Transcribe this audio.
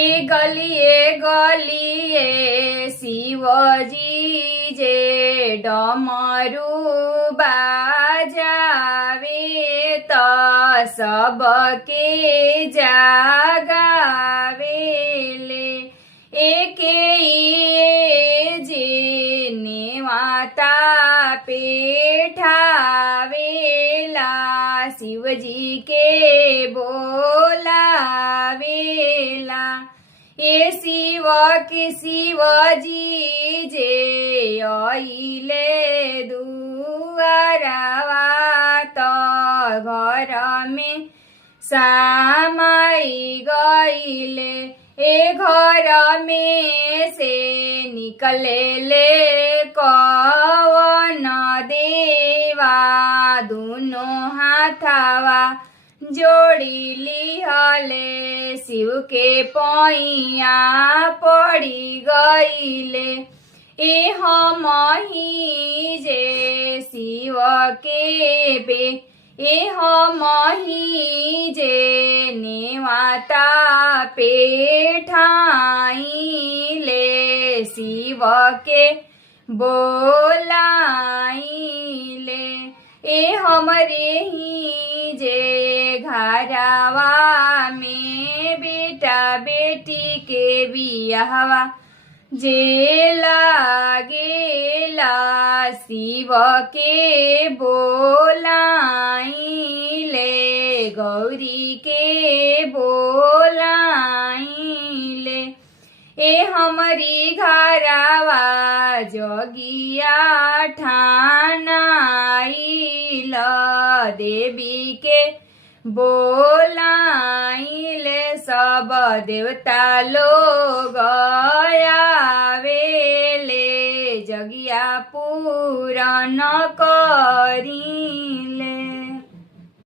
એ ગલીએ શિવજી જે ડમરું બાજાવે તો સબકે જાગાવેલે એકે જેને વાતા પેઠાવેલા શિવજી કે બોલાવેલા એ શિવ કે શિવજી જે આઈલે દુઆરાવા તો ઘર में समाई गईले ए घर में से निकले ले कवन देवा दोनों हाथवा जोड़ी लिहले शिव के पैया पड़ी गईले ए हम ही जे शिव के बे ए हम ही जे नेवाता पेठाईले शिव के बोलाईले ए हमरे ही जे घरवा में बेटा बेटी के बियाहवा जे लागेला शिव के बोलाईले गौरी के बोलाईले ए हमरी घरवा जोगिया ठानाइल देवी के बोलाइले सब देवता लोग आवेले जगिया पूरन करी।